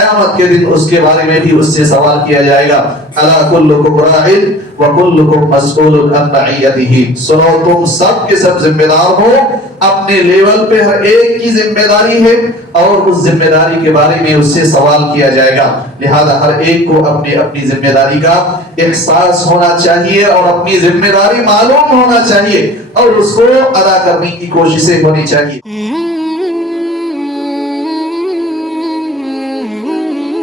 قیامت کے دن اس کے بارے میں بھی اس سے سوال کیا جائے گا. الا کلکم راعٍ وکلکم مسئول عن رعیتہ. سنو تم سب کے سب ذمہ دار ہو, اپنے لیول پہ ہر ایک کی ذمہ داری ہے اور اس ذمہ داری کے بارے میں اس سے سوال کیا جائے گا. لہذا ہر ایک کو اپنی اپنی ذمہ داری کا احساس ہونا چاہیے اور اپنی ذمہ داری معلوم ہونا چاہیے اور اس کو ادا کرنے کی کوششیں ہونی چاہیے.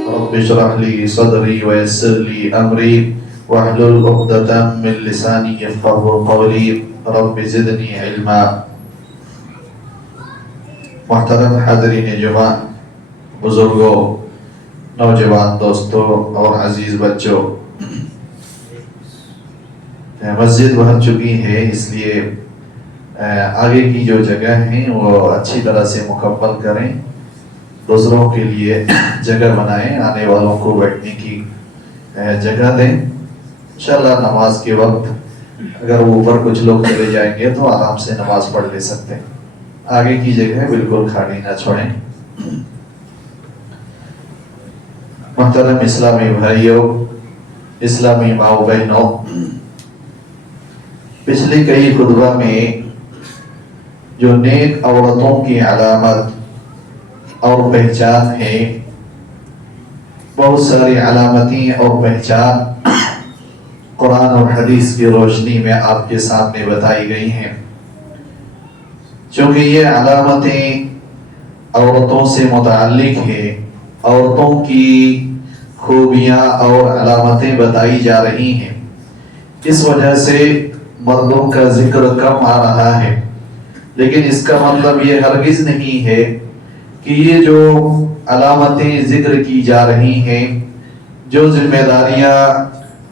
رب اشرح لي صدري ويسر لي امري واحلل عقدة من لساني يفقهوا قولي رب زدني علما. محترم حاضرین جمع, بزرگوں, نوجوان دوستوں اور عزیز بچوں, مسجد بھر چکی ہے, اس لیے آگے کی جو جگہ ہیں وہ اچھی طرح سے مکمل کریں, دوسروں کے لیے جگہ بنائیں, آنے والوں کو بیٹھنے کی جگہ دیں. انشاءاللہ نماز کے وقت اگر اوپر کچھ لوگ چلے جائیں گے تو آرام سے نماز پڑھ لے سکتے ہیں. آگے کی جگہ بالکل خالی نہ چھوڑیں. محترم اسلامی بھائیوں, اسلامی ماؤ بہنوں, پچھلے کئی خطبہ میں جو نیک عورتوں کی علامت اور پہچان ہے, بہت ساری علامتیں اور پہچان قرآن اور حدیث کی روشنی میں آپ کے سامنے بتائی گئی ہیں. چونکہ یہ علامتیں عورتوں سے متعلق ہیں, عورتوں کی خوبیاں اور علامتیں بتائی جا رہی ہیں, اس وجہ سے مردوں کا ذکر کم آ رہا ہے. لیکن اس کا مطلب یہ ہرگز نہیں ہے کہ یہ جو علامتیں ذکر کی جا رہی ہیں, جو ذمہ داریاں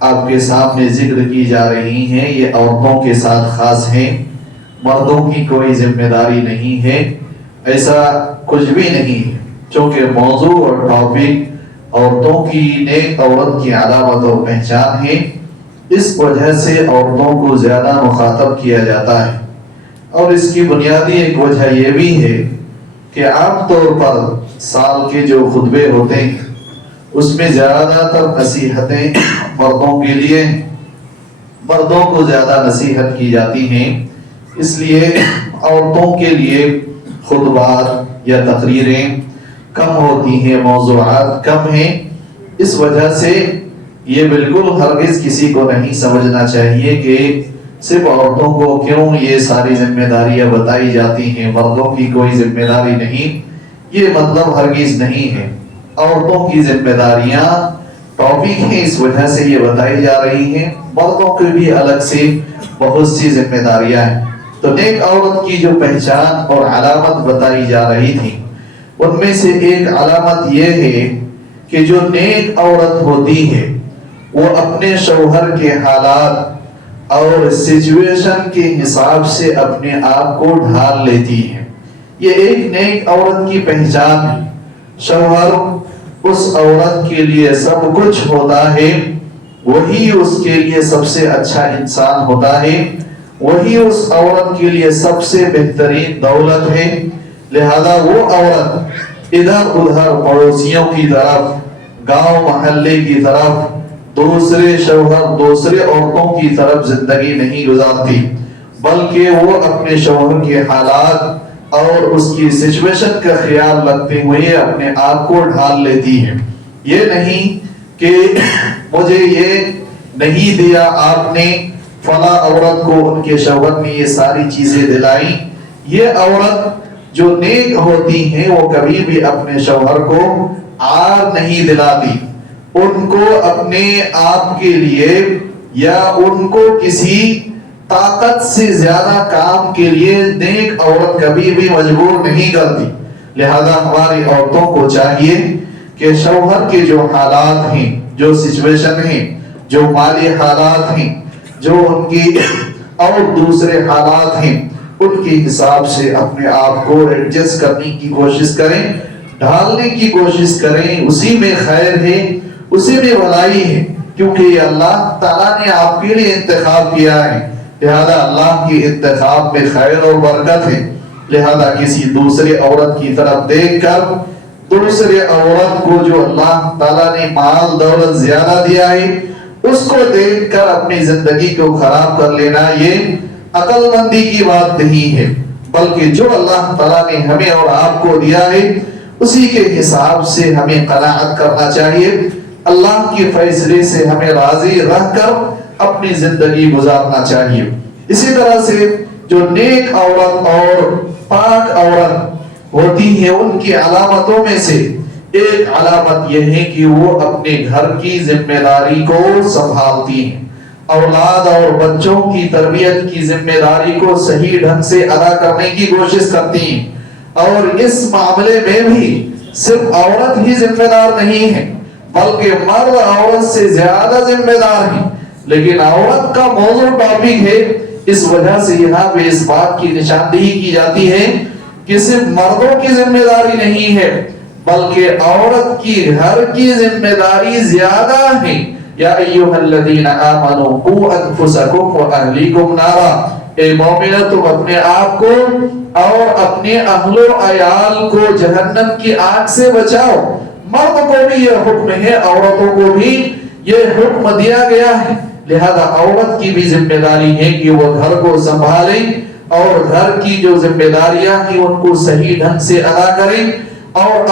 آپ کے سامنے ذکر کی جا رہی ہیں, یہ عورتوں کے ساتھ خاص ہیں, مردوں کی کوئی ذمہ داری نہیں ہے. ایسا کچھ بھی نہیں ہے, چونکہ موضوع اور ٹاپک عورتوں کی نیک عورت کی علامت اور پہچان ہے, اس وجہ سے عورتوں کو زیادہ مخاطب کیا جاتا ہے. اور اس کی بنیادی ایک وجہ یہ بھی ہے کہ عام طور پر سال کے جو خطبے ہوتے ہیں اس میں زیادہ تر نصیحتیں مردوں کے لیے, مردوں کو زیادہ نصیحت کی جاتی ہیں. اس لیے عورتوں کے لیے خطبات یا تقریریں کم ہوتی ہیں, موضوعات کم ہیں. اس وجہ سے یہ بالکل ہرگز کسی کو نہیں سمجھنا چاہیے کہ صرف عورتوں کو کیوں یہ ساری ذمہ داریاں بتائی جاتی ہیں, مردوں کی کوئی ذمہ داری نہیں. یہ مطلب ہرگز نہیں ہے. عورتوں کی ذمہ داریاں ٹاپک ہیں, اس وجہ سے یہ بتائی جا رہی ہیں. مردوں کی بھی الگ سے بہت سی ذمہ داریاں ہیں. تو نیک عورت کی جو پہچان اور علامت بتائی جا رہی تھی, ان میں سے ایک علامت یہ ہے کہ جو نیک عورت ہوتی ہے وہ اپنے شوہر کے حالات اور سچویشن کے حساب سے اپنے آپ کو ڈھال لیتی ہے. یہ ایک نیک عورت کی پہچان ہے. شوہر اس عورت کے لیے سب کچھ ہوتا ہے, وہی اس کے لیے سب سے اچھا انسان ہوتا ہے, وہی اس عورت کے لیے سب سے بہترین دولت ہے. لہذا وہ عورت ادھر ادھر پڑوسیوں کی طرف, گاؤں محلے کی طرف, دوسرے شوہر دوسرے عورتوں کی طرف زندگی نہیں گزارتی, بلکہ وہ اپنے شوہر کے حالات اور اس کی سچویشن کا خیال رکھتے ہوئے اپنے آپ کو ڈھال لیتی ہے. یہ نہیں کہ مجھے یہ نہیں دیا آپ نے, فلاں عورت کو ان کے شوہر نے یہ ساری چیزیں دلائی. یہ عورت جو نیک ہوتی ہیں وہ کبھی بھی اپنے شوہر کو عار نہیں دلاتی. ان کو اپنے آپ کے لیے یا ان کو کسی طاقت سے زیادہ کام کے لیے نیک عورت کبھی بھی مجبور نہیں کرتی. لہذا ہماری عورتوں کو چاہیے کہ شوہر کے جو حالات ہیں, جو سچویشن ہیں, جو مالی حالات ہیں, جو ان کی اور دوسرے حالات ہیں, ان کے حساب سے اپنے آپ کو ایڈجسٹ کرنے کی کوشش کریں, ڈھالنے کی کوشش کریں. اسی میں خیر ہے, اسی میں بھلائی ہے, کیونکہ یہ اللہ تعالیٰ نے آپ کے لیے انتخاب کیا ہے. لہذا اللہ کی انتخاب میں خیر اور برکت ہے. لہذا کسی دوسرے عورت کی طرف دیکھ کر دوسرے عورت کو جو اللہ تعالیٰ نے مال دولت زیادہ دیا ہے اس کو دیکھ کر اپنی زندگی کو خراب کر لینا یہ عقل مندی کی بات نہیں ہے، بلکہ جو اللہ تعالیٰ نے ہمیں اور آپ کو دیا ہے اسی کے حساب سے ہمیں قناعت کرنا چاہیے، اللہ کے فیصلے سے ہمیں راضی رہ کر اپنی زندگی گزارنا چاہیے۔ اسی طرح سے جو نیک عورت اور پاک عورت ہوتی ہیں ان کی علامتوں میں سے ایک علامت یہ ہے کہ وہ اپنے گھر کی ذمہ داری کو سنبھالتی ہیں، اولاد اور بچوں کی تربیت کی ذمہ داری کو صحیح ڈھنگ سے ادا کرنے کی کوشش کرتی ہیں، اور اس معاملے میں بھی صرف عورت ہی ذمہ دار نہیں ہے بلکہ مرد عورت سے زیادہ ذمہ دار ہیں، لیکن عورت کا موضوع ٹاپک ہے، اس وجہ سے یہاں پہ اس بات کی نشاندہی کی جاتی ہے کہ صرف مردوں کی ذمہ داری نہیں ہے بلکہ عورت کی گھر کی ذمہ داری زیادہ ہے۔ یا ایھا الذین آمنوا قوا انفسکم واہلیکم نارا، اے مومنو تم اپنے آپ کو اور اپنے اہل و عیال کو جہنم کی آگ سے بچاؤ۔ مرد کو بھی یہ حکم ہے، عورتوں کو بھی یہ حکم دیا گیا ہے، لہذا عورت کی بھی ذمہ داری ہے کہ وہ گھر کو سنبھالیں اور گھر کی جو ذمہ داریاں ہیں ان کو صحیح ڈھنگ سے ادا کریں، اور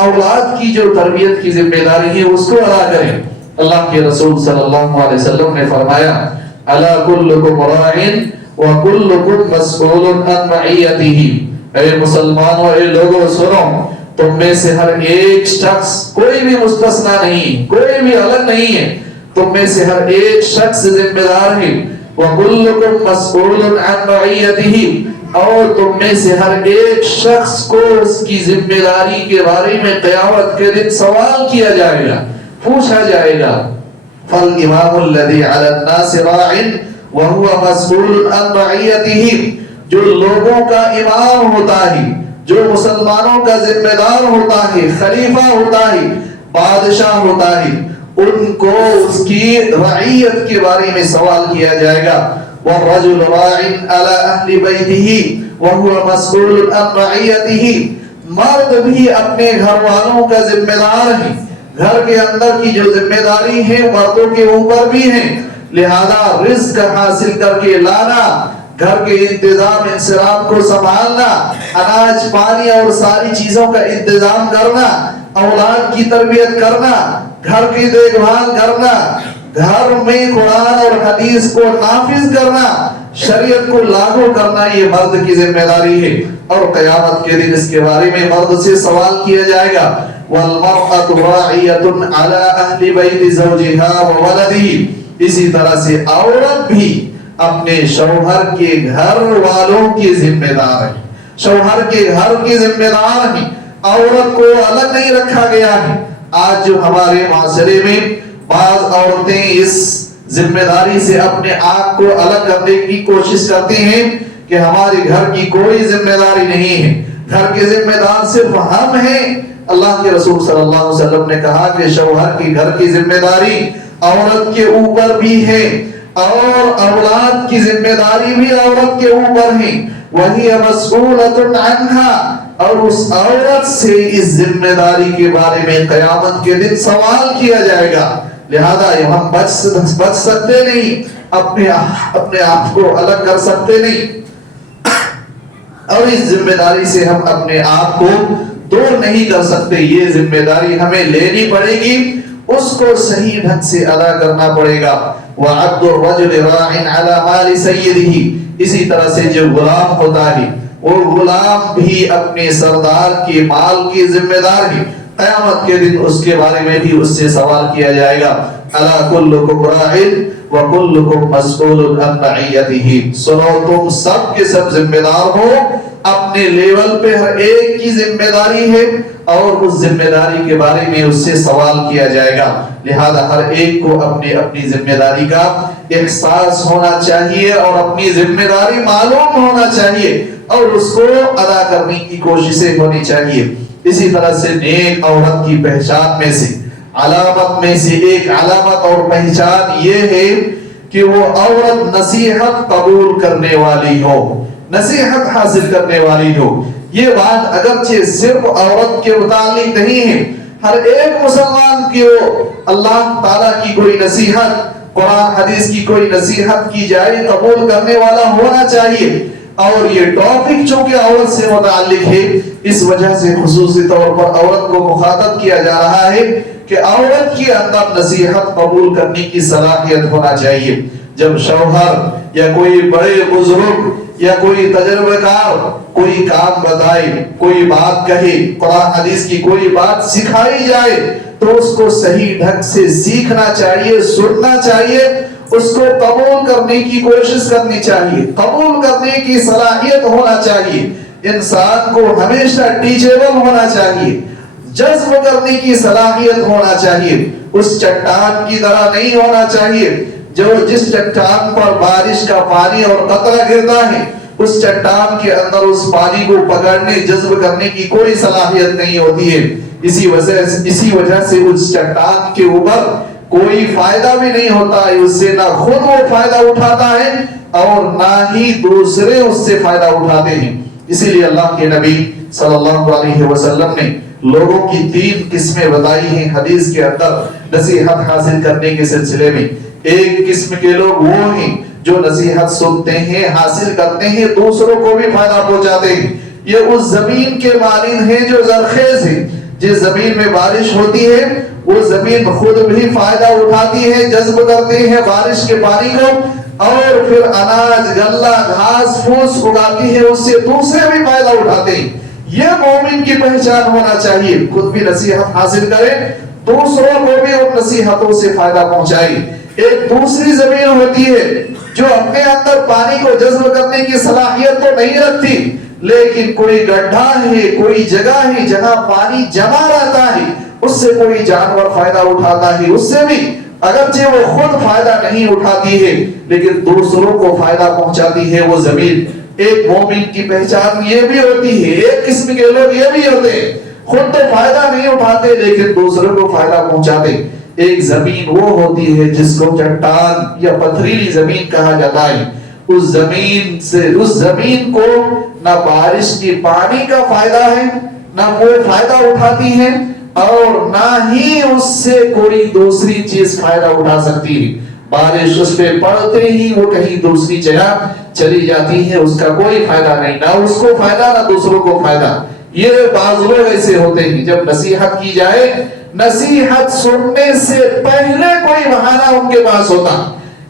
اولاد کی جو تربیت کی ذمہ داری ہے اس کو ادا کریں۔ اللہ کے رسول صلی اللہ علیہ وسلم نے فرمایا الا کلکم راع وکلکم مسئول عن رعیتہ، اے مسلمانوں، اے لوگوں سنو، تم میں سے ہر ایک شخص، کوئی بھی مستثنا نہیں، کوئی بھی الگ نہیں ہے، تم میں سے ہر ایک شخص ذمہ دار ہے، وَكُلُّكُمْ مَسْئُولٌ عَنْ رَعِيَّتِهِ، اور تم میں سے ہر ایک شخص کو اس کی ذمہ داری کے بارے میں قیامت کے دن سوال کیا جائے گا، پوچھا جائے گا۔ فَالْإِمَامُ الَّذِي عَلَى النَّاسِ رَاعٍ وَهُوَ مَسْئُولٌ عَنْ رَعِيَّتِهِ، جو لوگوں کا امام ہوتا ہے، جو مسلمانوں کا ذمہ دار ہوتا ہے، خلیفہ ہوتا ہے، بادشاہ ہوتا ہے، ان کو اس کی رعیت کے بارے میں سوال کیا جائے گا۔ وَالرَّجُلُ رَاعٍ عَلَى أَهْلِ بَيْتِهِ وَهُوَ مَسْئُولٌ عَنْ رَعِيَّتِهِ، مرد بھی اپنے گھر والوں کا ذمہ دار ہے، گھر کے اندر کی جو ذمہ داری ہے مردوں کے اوپر بھی ہے، لہذا رزق حاصل کر کے لانا، گھر کے انتظام انصراف کو سنبھالنا، اناج پانی اور ساری چیزوں کا انتظام کرنا، اولاد کی تربیت کرنا، گھر کی دیکھ بھال کرنا، گھر میں قرآن اور حدیث کو نافذ کرنا، شریعت کو لاگو کرنا، یہ مرد کی ذمہ داری ہے، اور قیامت کے دن اس کے بارے میں مرد سے سوال کیا جائے گا۔ وَالْمَرْأَةُ رَاعِيَةٌ عَلَىٰ أَهْلِ بَيْتِ زَوْجِهَا وَوَلَدِهِ، اسی طرح سے عورت بھی اپنے شوہر کے گھر والوں کی ذمہ دار ہے، شوہر کے گھر کی ذمہ دار ہے، عورت کو الگ نہیں رکھا گیا ہے۔ آج جو ہمارے معاشرے میں بعض عورتیں اس ذمہ داری سے اپنے آپ کو الگ کرنے کی کوشش کرتی ہیں کہ ہمارے گھر کی کوئی ذمہ داری نہیں ہے، گھر کے ذمہ دار صرف ہم ہیں۔ اللہ کے رسول صلی اللہ علیہ وسلم نے کہا کہ شوہر کی گھر کی ذمہ داری عورت کے اوپر بھی ہے، اور اولاد کی ذمہ داری بھی عورت کے اوپر ہے، وہی مسئولۃ عنہا، اور اس عورت سے اس ذمہ داری کے بارے میں قیامت کے دن سوال کیا جائے گا، لہذا ہم بچ سکتے نہیں، اپنے آپ کو الگ کر سکتے نہیں، اور اس ذمہ داری سے ہم اپنے آپ کو دور نہیں کر سکتے، یہ ذمہ داری ہمیں لینی پڑے گی، اس کو صحیح ڈھنگ سے ادا کرنا پڑے گا۔ وَعَبْدُ الرَّجُلِ رَاعٍ عَلَىٰ مَالِ سَيِّدِهِ، اسی طرح سے جو غلام ہوتا ہے وہ غلام بھی اپنے سردار کے مال کی ذمہ دار ہے، قیامت کے دن اس کے بارے میں بھی اس سے سوال کیا جائے گا۔ أَلَا كُلُّكُمْ رَاعٍ وَكُلُّكُمْ مَسْئُولٌ عَنْ رَعِيَّتِهِ، سنو تم سب کے سب ذمہ دار ہو، اپنے لیول پہ ہر ایک کی ذمہ داری ہے، اور اس ذمہ داری کے بارے میں اس سے سوال کیا جائے گا، لہذا ہر ایک کو اپنی ذمہ داری کا احساس ہونا چاہیے اور اپنی ذمہ داری معلوم ہونا چاہیے، اور اس کو ادا کرنے کی کوششیں ہونی چاہیے۔ اسی طرح سے نیک عورت کی پہچان میں سے علامت میں سے ایک علامت اور پہچان یہ ہے کہ وہ عورت نصیحت قبول کرنے والی ہو، نصیحت حاصل کرنے والی ہو۔ یہ بات اگرچہ صرف عورت کے متعلق نہیں ہے، ہر ایک مسلمان کی اللہ تعالیٰ کی کوئی نصیحت، قرآن حدیث کی کوئی نصیحت کی جائے قبول کرنے والا ہونا چاہیے۔ اور یہ ٹاپک چونکہ عورت سے متعلق ہے، اس وجہ سے خصوصی طور پر عورت کو مخاطب کیا جا رہا ہے کہ عورت کے اندر نصیحت قبول کرنے کی صلاحیت ہونا چاہیے۔ جب شوہر یا کوئی بڑے بزرگ یا کوئی تجربہ کار کوئی کام بتائے، کوئی بات کہے، قرآن حدیث کی کوئی بات سکھائی جائے تو اس کو صحیح ڈھنگ سے سیکھنا چاہیے، سننا چاہیے، اس کو قبول کرنے کی کوشش کرنی چاہیے، قبول کرنے کی صلاحیت ہونا چاہیے۔ انسان کو ہمیشہ ٹیچیبل ہونا چاہیے، جذب کرنے کی صلاحیت ہونا چاہیے، اس چٹان کی طرح نہیں ہونا چاہیے جو جس چٹان پر بارش کا پانی اور قطرہ گرتا ہے، اس چٹان کے اندر اس پانی کو پکڑنے، جذب کرنے کی کوئی صلاحیت نہیں ہوتی ہے۔ اسی وجہ سے اس چٹان کے اوپر کوئی فائدہ بھی نہیں ہوتا ہے، اس سے نہ خود وہ فائدہ اٹھاتا ہے اور نہ ہی دوسرے اس سے فائدہ اٹھاتے ہیں۔ اسی لیے اللہ کے نبی صلی اللہ علیہ وسلم نے لوگوں کی 3 قسمیں بتائی ہیں حدیث کے اندر نصیحت حاصل کرنے کے سلسلے میں۔ ایک قسم کے لوگ وہ ہیں جو نصیحت سنتے ہیں، حاصل کرتے ہیں، دوسروں کو بھی فائدہ پہنچاتے ہیں۔ یہ اس زمین کے مانند ہیں جو زرخیز ہے، جس زمین میں بارش ہوتی ہے وہ زمین خود بھی فائدہ اٹھاتی ہے، جذب کرتے ہیں بارش کے پانی کو، اور پھر اناج، غلہ، گھاس پھوس اگاتی ہے، اس سے دوسرے بھی فائدہ اٹھاتے ہیں۔ یہ مومن کی پہچان ہونا چاہیے، خود بھی نصیحت حاصل کرے، دوسروں کو بھی ان نصیحتوں سے فائدہ پہنچائے۔ ایک دوسری زمین ہوتی ہے جو اپنے اندر پانی کو جذب کرنے کی صلاحیت تو نہیں رکھتی، لیکن کوئی گڈھا ہے، کوئی جگہ ہے جہاں پانی جمع رہتا ہے، اس سے کوئی جانور فائدہ اٹھاتا ہے، اس سے بھی اگرچہ وہ خود فائدہ نہیں اٹھاتی ہے لیکن دوسروں کو فائدہ پہنچاتی ہے وہ زمین۔ ایک مومن کی پہچان یہ بھی ہوتی ہے، ایک قسم کے لوگ یہ بھی ہوتے ہیں خود تو فائدہ نہیں اٹھاتے لیکن دوسروں کو فائدہ پہنچاتے۔ ایک زمین وہ ہوتی ہے جس کو چٹان یا پتھریلی زمین کہا جاتا ہے، اس زمین کو نہ بارش کی پانی کا فائدہ ہے، نہ کوئی فائدہ اٹھاتی ہے، اور نہ ہی اس سے کوئی دوسری چیز فائدہ اٹھا سکتی ہے۔ بارش اس پہ پڑتے ہی وہ کہیں دوسری جگہ چلی جاتی ہے، اس کا کوئی فائدہ نہیں، نہ اس کو فائدہ نہ دوسروں کو فائدہ۔ یہ بعض لوگ ایسے ہوتے ہیں جب نصیحت کی جائے، نصیحت سننے سے پہلے کوئی بہانہ ان کے پاس ہوتا،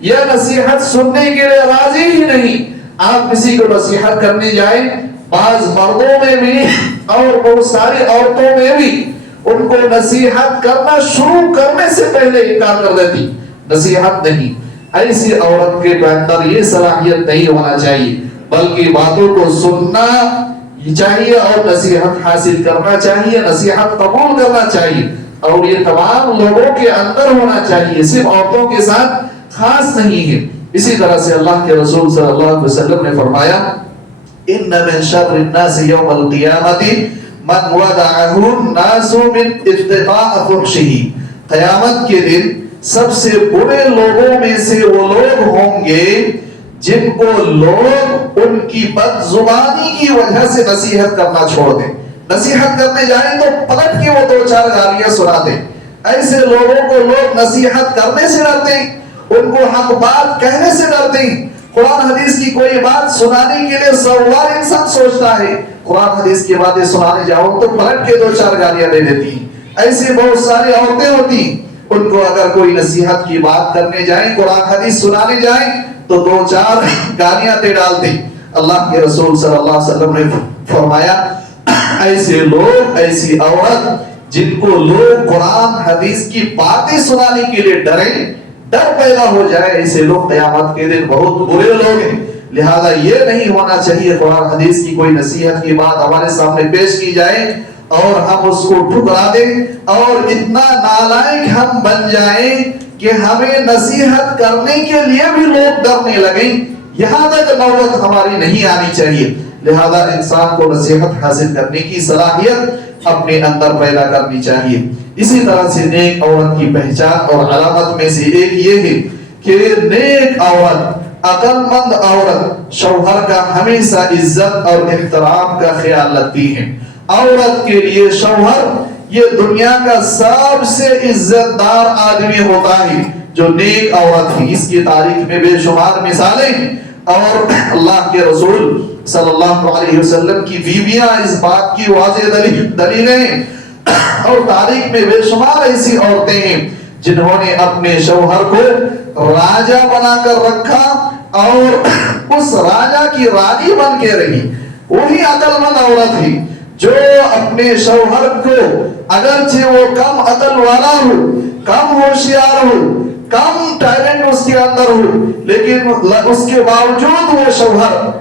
یا نصیحت سننے کے لیے راضی ہی نہیں۔ آپ کسی کو نصیحت کرنے جائیں، بعض مردوں میں بھی اور بہت ساری عورتوں میں بھی ان کو نصیحت کرنا شروع کرنے سے پہلے انکار کر دیتی، نصیحت نہیں۔ ایسی عورت کے اندر یہ صلاحیت نہیں ہونا چاہیے، بلکہ باتوں کو سننا چاہیے اور نصیحت حاصل کرنا چاہیے، نصیحت قبول کرنا چاہیے، اور یہ تمام لوگوں کے اندر ہونا چاہیے، صرف عورتوں کے ساتھ خاص نہیں ہے۔ اسی طرح سے اللہ کے رسول صلی اللہ علیہ وسلم نے فرمایا ان من شر الناس یوم القیامت من ودعه الناس من اتقاء فحشه، قیامت کے دن سب سے برے لوگوں میں سے وہ لوگ ہوں گے جن کو لوگ ان کی بد زبانی کی وجہ سے نصیحت کرنا چھوڑ دیں۔ نصیحت کرنے جائیں تو پلٹ کے وہ 2-4 گالیاں سنا دیں۔ ایسے لوگوں کو لوگ نصیحت کرنے سے ڈرتے ہیں، ان کو حق بات کہنے سے ڈرتے ہیں۔ قرآن حدیث کی کوئی بات سنانے کے لیے سوار انسان سوچتا ہے، قرآن حدیث کی باتیں سنانے جاؤ تو پلٹ کے 2-4 گالیاں دے دیتی ہیں۔ ایسے بہت ساری عورتیں ہوتی ہیں، ان کو اگر کوئی نصیحت کی بات کرنے جائیں، قرآن حدیث سنانے جائیں تو 2-4 گالیاں دے ڈالتے۔ اللہ کے رسول صلی اللہ علیہ وسلم نے فرمایا ایسے لوگ، ایسی عورت جن کو لوگ قرآن حدیث کی باتیں سنانے کے لیے ڈریں، ڈر پیدا ہو جائے، ایسے لوگ قیامت کے دن بہت برے لوگ ہیں۔ لہذا یہ نہیں ہونا چاہیے قرآن حدیث کی کوئی نصیحت کی بات ہمارے سامنے پیش کی جائے اور ہم اس کو ٹھکرا دیں اور اتنا نالائق ہم بن جائیں کہ ہمیں نصیحت کرنے کے لیے بھی لوگ ڈرنے لگیں۔ یہاں تک نوبت ہماری نہیں آنی چاہیے۔ لہذا انسان کو نصیحت حاصل کرنے کی صلاحیت اپنے اندر پیدا کرنی چاہیے۔ اسی طرح سے نیک عورت کی پہچان اور علامت میں سے ایک یہ ہے کہ نیک عورت عقل مند عورت شوہر کا ہمیشہ عزت اور احترام کا خیال رکھتی ہے. عورت کے لیے شوہر یہ دنیا کا سب سے عزت دار آدمی ہوتا ہے جو نیک عورت ہے. اس کی تاریخ میں بے شمار مثالیں ہیں اور اللہ کے رسول صلی اللہ علیہ وسلم کی بیویاں اس بات کی واضح دلیلیں ہیں اور تاریخ میں بے شمار ایسی عورتیں ہیں جنہوں نے اپنے شوہر کو راجا بنا کر رکھا اور اس راجا کی رانی بن کے رہی. وہی عقل مند عورت تھی جو اپنے شوہر کو اگرچہ وہ کم عقل والا ہو, کم ہوشیار ہو, کم ٹیلنٹ اس کے اندر ہو, لیکن اس کے باوجود وہ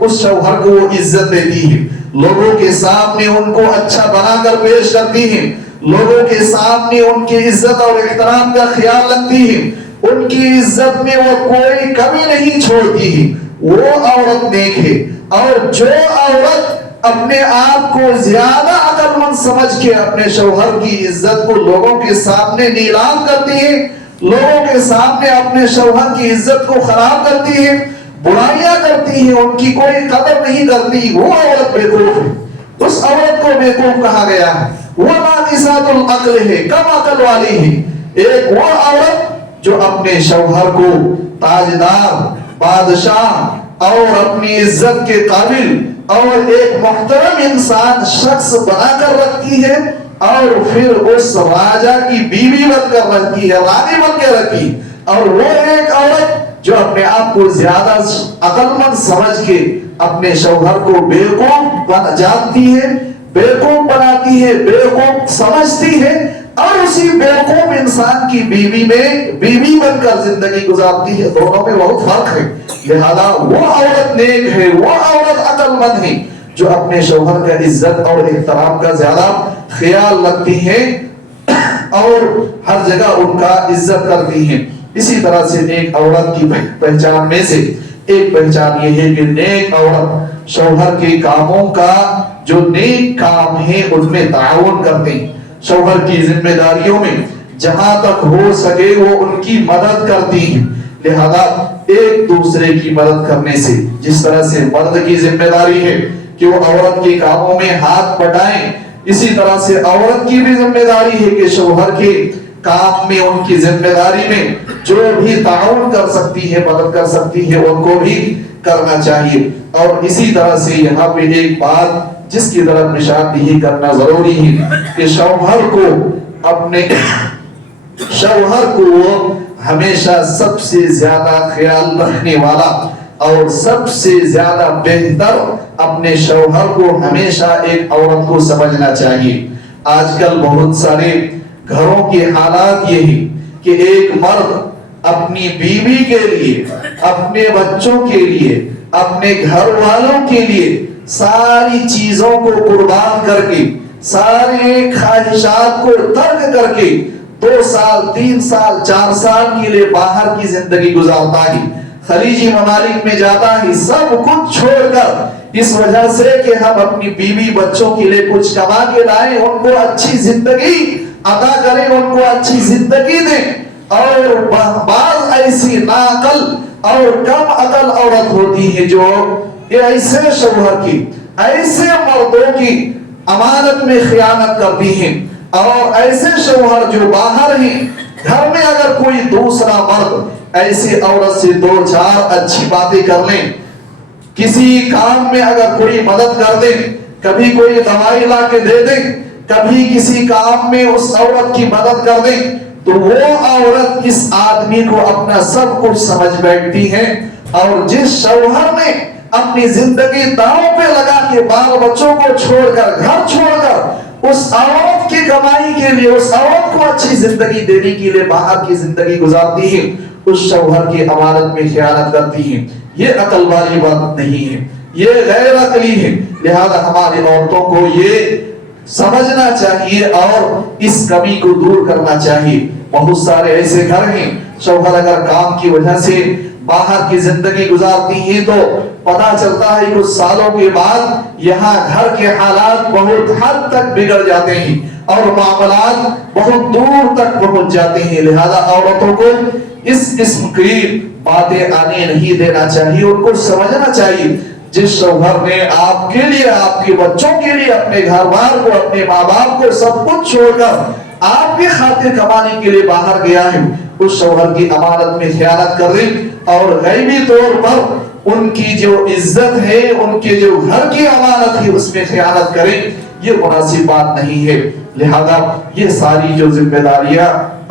اس شوہر کو وہ عزت دیتی ہے. لوگوں کے سامنے ان کو اچھا بنا کر پیش کرتی ہے, لوگوں کے سامنے ان کی عزت اور احترام کا خیال رکھتی ہے, ان کی عزت میں وہ کوئی کمی نہیں چھوڑتی ہے. وہ عورت نیک ہے. اور جو عورت اپنے آپ کو زیادہ عقل مند سمجھ کے اپنے شوہر کی عزت کو لوگوں کے سامنے نیلام کرتی ہے, لوگوں کے سامنے اپنے شوہر کی عزت کو خراب کرتی ہے, برائیاں کرتی ہے, ان کی کوئی قدر نہیں کرتی, وہ عورت بیوقوف ہے. اس عورت کو بیوقوف کہا گیا ہے. وہ ناقصات العقل ہے, کم عقل والی ہے. ایک وہ عورت جو اپنے شوہر کو تاجدار, بادشاہ اور اپنی عزت کے قابل اور ایک محترم انسان شخص بنا کر رکھتی ہے اور پھر اس راجا کی بیوی بن کر رکھتی ہے, رانی بن کے رکھی. اور وہ ایک عورت جو اپنے آپ کو زیادہ عقل مند سمجھ کے اپنے شوہر کو بیوقوف جانتی ہے, بیوقوف بناتی ہے, بیوقوف سمجھتی ہے اور اسی بیوقوف انسان کی بیوی بن کر زندگی گزارتی ہے. دونوں میں بہت فرق ہے. لہذا وہ عورت نیک ہے, وہ عورت عقل مند ہے جو اپنے شوہر کا عزت اور احترام کا زیادہ خیال رکھتی ہے اور ہر جگہ ان کا عزت کرتی ہے. اسی طرح سے نیک عورت کی پہچان میں سے ایک پہچان یہ ہے کہ نیک عورت شوہر کے کاموں کا جو نیک کام ہے ان میں تعاون کرتے ہیں. شوہر کی ذمہ داریوں میں جہاں تک ہو سکے وہ ان کی مدد کرتی ہیں. لہذا ایک دوسرے کی مدد کرنے سے, جس طرح سے مرد کی ذمہ داری ہے کہ وہ عورت کے کاموں میں ہاتھ بٹائیں, اسی طرح سے عورت کی بھی ذمہ داری ہے کہ شوہر کے کام میں, ان کی ذمہ داری میں جو بھی تعاون کر سکتی ہے, مدد کر سکتی ہے, ان کو بھی کرنا چاہیے. اور اسی طرح سے یہاں پہ ایک بات جس کی طرف نشاندہی کرنا ضروری ہے کہ شوہر کو ہمیشہ سب سے زیادہ خیال رکھنے والا اور سب سے زیادہ بہتر اپنے شوہر کو ہمیشہ ایک عورت کو سمجھنا چاہیے. آج کل بہت سارے گھروں کے حالات یہ ہیں کہ ایک مرد اپنی بیوی کے لیے, اپنے بچوں کے لیے, اپنے گھر والوں کے لیے ساری چیزوں کو قربان کر کے, سارے خواہشات کو ترک کر کے 2 سال 3 سال 4 سال کے لیے باہر کی زندگی گزارتا ہے, خلیجی ممالک میں جاتا ہے, سب کچھ چھوڑ کر, اس وجہ سے کہ ہم اپنی بیوی بچوں کے لیے کچھ کما کے لائیں, ان کو اچھی زندگی عطا کریں, ان کو اچھی زندگی دیں. اور بعض ایسی ناعقل اور کم عقل عورت ہوتی ہے جو ایسے شوہر کی, ایسے مردوں کی امانت میں خیانت کرتی ہیں, اور ایسے شوہر جو باہر ہیں, گھر میں اگر کوئی دوسرا مرد ایسی عورت سے 2-4 اچھی باتیں کر لیں, کسی کام میں اگر کوئی مدد کر دیں, کبھی کوئی دوائی لا کے دے دیں, کبھی کسی کام میں اس عورت کی مدد کر دیں, تو وہ عورت اس آدمی کو اپنا سب کچھ سمجھ بیٹھتی ہے. اور جس شوہر نے اپنی زندگی داؤں پہ لگا کے بال بچوں کو چھوڑ کر, گھر چھوڑ کر اس عورت کی کمائی کے لیے, اس عورت کو اچھی زندگی دینے کے لیے باہر کی زندگی گزارتی ہے, اس شوہر کی امانت میں خیانت کرتی ہے. یہ عقل والی بات نہیں ہے, یہ غیر عقلی ہے. لہذا ہماری عورتوں کو یہ سمجھنا چاہیے اور اس کمی کو دور کرنا چاہیے. بہت سارے ایسے گھر ہیں, شوہر اگر کام کی وجہ سے باہر کی زندگی گزارتی ہیں تو پتا چلتا ہے کچھ سالوں کے بعد یہاں گھر کے حالات بہت حد تک بگڑ جاتے ہیں اور معاملات بہت دور تک پہنچ جاتے ہیں. لہذا عورتوں کو اس قسم کی باتیں آنے نہیں دینا چاہیے، ان کو سمجھنا چاہیے جس شوہر نے آپ کے لیے، آپ کے بچوں کے لیے، اپنے گھر بار کو، اپنے ماں باپ کو سب کچھ چھوڑ کر آپ کی خاطر کمانے کے لیے باہر گیا ہے، اس شوہر کی امانت میں خیانت کر دیں اور غیبی طور پر ان کی جو عزت ہے، ان کے جو گھر کی امانت ہے اس میں خیانت کریں، یہ مناسب بات نہیں ہے۔ لہذا یہ ساری جو ذمہ داریاں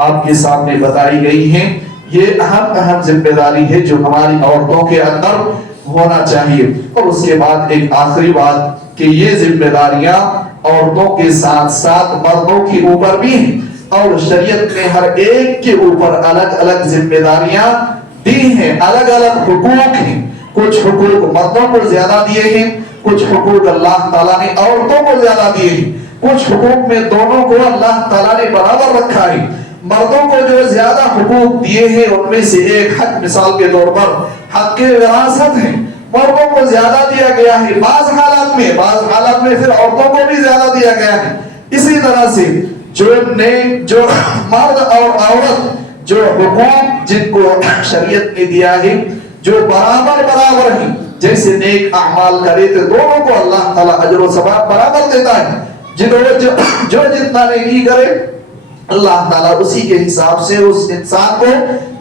آپ کے سامنے بتائی گئی ہیں، یہ اہم ذمہ داری ہے جو ہماری عورتوں کے اندر ہونا چاہیے۔ اور اس کے بعد ایک آخری بات کہ یہ ذمہ داریاں عورتوں کے ساتھ ساتھ مردوں کے اوپر بھی ہیں، اور شریعت نے ہر ایک کے اوپر الگ الگ ذمہ داریاں دی ہیں، الگ الگ حقوق ہیں۔ کچھ حقوق مردوں کو زیادہ دیے ہیں، کچھ حقوق اللہ تعالیٰ نے عورتوں کو زیادہ دیے ہیں، کچھ حقوق میں دونوں کو اللہ تعالیٰ نے برابر رکھا ہے۔ مردوں کو جو زیادہ حقوق دیے ہیں ان میں سے ایک حق، مثال کے طور پر حق وراثت ہے، مردوں کو زیادہ دیا گیا ہے بعض حالات میں پھر عورتوں کو بھی زیادہ دیا گیا ہے۔ اسی طرح سے جو مرد اور عورت جو حقوق جن کو شریعت نے دیا ہے، جو برابر ہیں، جیسے نیک اعمال کرے تو دونوں کو اللہ تعالیٰ اجر و ثواب برابر دیتا ہے، جو جتنا نیکی کرے اللہ تعالیٰ اسی کے حساب سے اس انسان کو،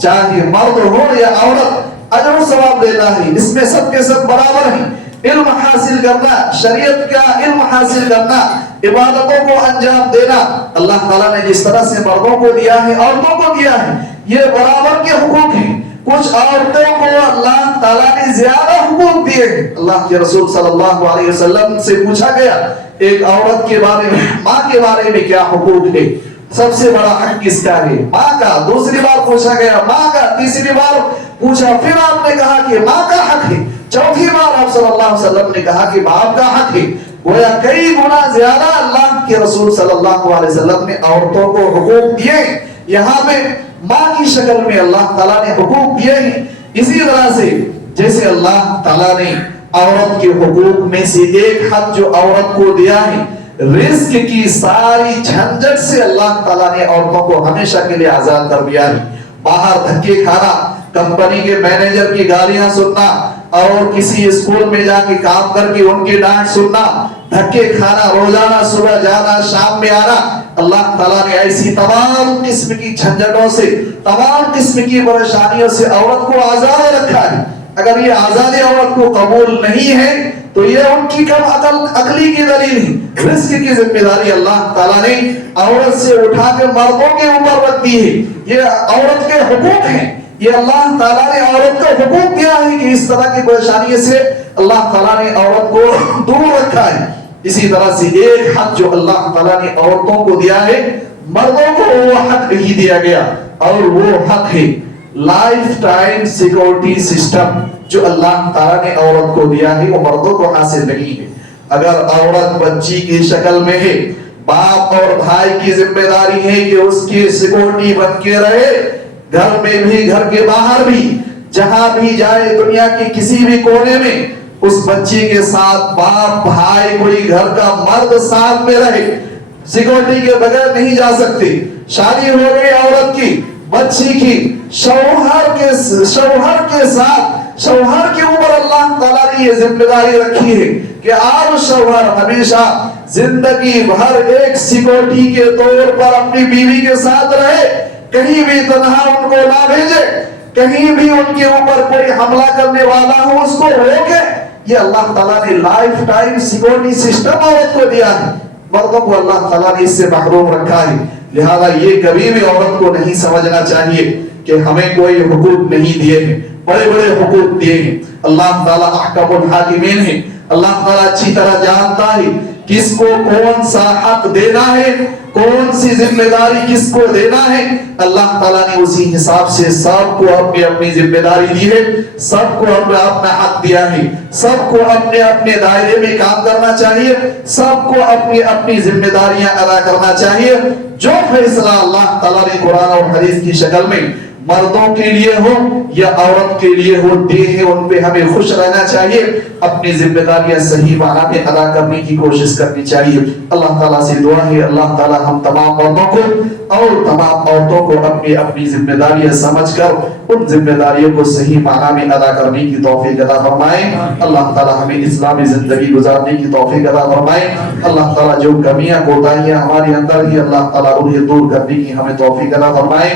چاہے مرد ہو یا عورت، اجر و ثواب دیتا ہے۔ اس میں سب کے سب برابر ہیں۔ علم حاصل کرنا، شریعت کا علم حاصل کرنا، عبادتوں کو انجام دینا، اللہ تعالیٰ نے جس طرح سے مردوں کو دیا ہے عورتوں کو دیا ہے، یہ برابر کے حقوق ہیں۔ کچھ عورتوں کو اللہ تعالیٰ نے زیادہ حقوق دیے ہیں۔ اللہ کے رسول صلی اللہ علیہ وسلم سے پوچھا گیا ایک عورت کے بارے میں، ماں کے بارے میں کیا حقوق ہے؟ سب سے بڑا حق کس کا ہے؟ ماں کا۔ دوسری بار پوچھا گیا ماں کا، تیسری بار پوچھا، پھر آپ نے کہا کہ ماں کا حق ہے، چوتھی بار آپ صلی اللہ علیہ وسلم نے کہا کہ باپ کا حق ہے۔ گویا کئی گنا زیادہ اللہ کے رسول صلی اللہ علیہ وسلم نے عورتوں کو حقوق دیے۔ یہاں پہ ماں کی شکل میں اللہ تعالیٰ نے حقوق دیے ہیں۔ اسی طرح سے جیسے اللہ تعالیٰ نے عورت کے حقوق میں سے ایک حق جو عورت کو دیا ہے، رزق کی ساری جھنجھٹ سے اللہ تعالیٰ نے عورتوں کو ہمیشہ کے لیے آزاد کر دیا ہے۔ باہر دھکے کھانا، کمپنی کے مینیجر کی گالیاں سننا، اور کسی اسکول میں جا کے کام کر کے ان کی ڈانٹ سننا، دھکے کھانا، روزانہ صبح جانا شام میں آنا، اللہ تعالیٰ نے ایسی تمام قسم کی جھنجھٹوں سے، تمام قسم کی پریشانیوں سے عورت کو آزاد رکھا ہے۔ اگر یہ آزادی عورت کو قبول نہیں ہے تو یہ ان کی کم عقلی کی دلیل ہے۔ رزق کی ذمہ داری اللہ تعالیٰ نے عورت سے اٹھا کے مردوں کے اوپر رکھ دی ہے۔ یہ عورت کے حقوق ہیں، یہ اللہ تعالیٰ نے عورت کو حقوق دیا ہے کہ اس طرح کی پریشانی سے اللہ تعالیٰ نے عورت کو دور رکھا ہے۔ اسی طرح سے ایک حق جو اللہ تعالیٰ نے عورتوں کو دیا ہے، مردوں کو وہ حق نہیں دیا گیا، اور وہ حق ہے لائف ٹائم سیکورٹی سسٹم جو اللہ تعالیٰ نے عورت کو دیا ہے، وہ مردوں کو حاصل نہیں ہے۔ اگر عورت بچی کی شکل میں ہے، باپ اور بھائی کی ذمہ داری ہے کہ اس کی سیکورٹی بن کے رہے، گھر میں بھی گھر کے باہر بھی، جہاں بھی جائے دنیا کی کسی بھی کونے میں، اس بچی کے ساتھ باپ بھائی کوئی گھر کا مرد ساتھ میں رہے، سیکورٹی کے بغیر نہیں جا سکتے۔ شادی ہو گئی عورت کی، بچی کی، شوہر کے ساتھ، شوہر کے اوپر اللہ تعالیٰ نے یہ ذمہ داری رکھی ہے کہ آپ شوہر ہمیشہ زندگی بھر ایک سیکورٹی کے طور پر اپنی بیوی کے ساتھ رہے، کہیں بھی تنہا ان کو نہ بھیجے، کہیں بھی ان کے اوپر کوئی حملہ کرنے والا ہو اس کو روکے۔ یہ اللہ تعالیٰ نے لائف ٹائم سیکورٹی سسٹم عورت کو دیا ہے، مردوں کو اللہ تعالیٰ نے اس سے محروم رکھا ہے۔ لہذا یہ کبھی بھی عورت کو نہیں سمجھنا چاہیے کہ ہمیں کوئی حقوق نہیں دیے ہیں، بڑے بڑے حقوق دیے ہیں۔ اللہ تعالیٰ احکم الحاکمین ہے، اللہ تعالیٰ اچھی طرح جانتا ہے کس کو کون سا حق دینا ہے، کون سی ذمہ داری کس کو دینا ہے۔ اللہ تعالیٰ نے اسی حساب سے سب کو اپنی اپنی ذمہ داری دی ہے، سب کو اپنا اپنا حق دیا ہے، سب کو اپنے اپنے دائرے میں کام کرنا چاہیے، سب کو اپنی اپنی ذمہ داریاں ادا کرنا چاہیے۔ جو فیصلہ اللہ تعالیٰ نے قرآن اور حدیث کی شکل میں مردوں کے لیے ہو یا عورت کے لیے ہو دے ہیں، ان پہ ہمیں خوش رہنا چاہیے، اپنی ذمہ داریاں صحیح معنی میں ادا کرنے کی کوشش کرنی چاہیے۔ اللہ تعالیٰ سے دعا ہے اللہ تعالیٰ ہم تمام مردوں کو اور تمام عورتوں کو اپنی اپنی ذمہ داریاں سمجھ کر ان ذمہ داریوں کو صحیح معنی میں ادا کرنے کی توفیق عطا فرمائے. اللہ تعالی ہمیں اسلامی زندگی گزارنے کی توفیق عطا فرمائے. اللہ تعالی جو کمیاں کوتاہیاں ہمارے اندر ہیں اللہ تعالی انہیں دور کرنے کی ہمیں توفیق عطا فرمائے.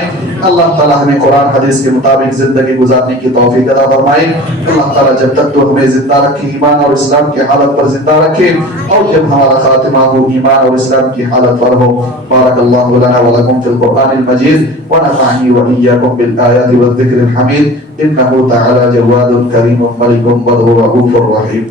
اللہ تعالی ہمیں قرآن حدیث کے مطابق زندگی گزارنے کی توفیق عطا فرمائے. اللہ تعالی جب تک تو ہمیں زندہ رکھے ایمان اور اسلام کی حالت پر زندہ رکھے اور جب ہمارا خاتمہ ہو ایمان اور اسلام کی حالت پر ہو. بارک اللہ لنا ولکم فی القرآن المجید ونفعنی وإیاکم بالآیات والذکر الحمید انہ تعالی جواد کریم ملک بر رؤوف رحیم.